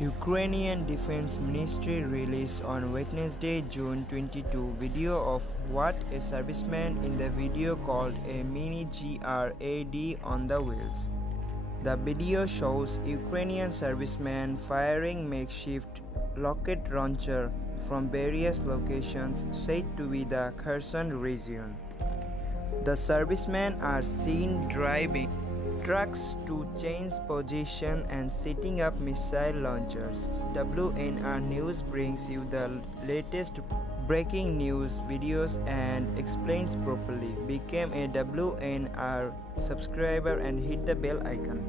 Ukrainian Defense Ministry released on Wednesday, June 22, video of what a serviceman in the video called a mini GRAD on the wheels. The video shows Ukrainian servicemen firing makeshift rocket launcher from various locations said to be the Kherson region. The servicemen are seen driving trucks to change position and setting up missile launchers. WNR News brings you the latest breaking news videos and explains properly. Become a WNR subscriber and hit the bell icon.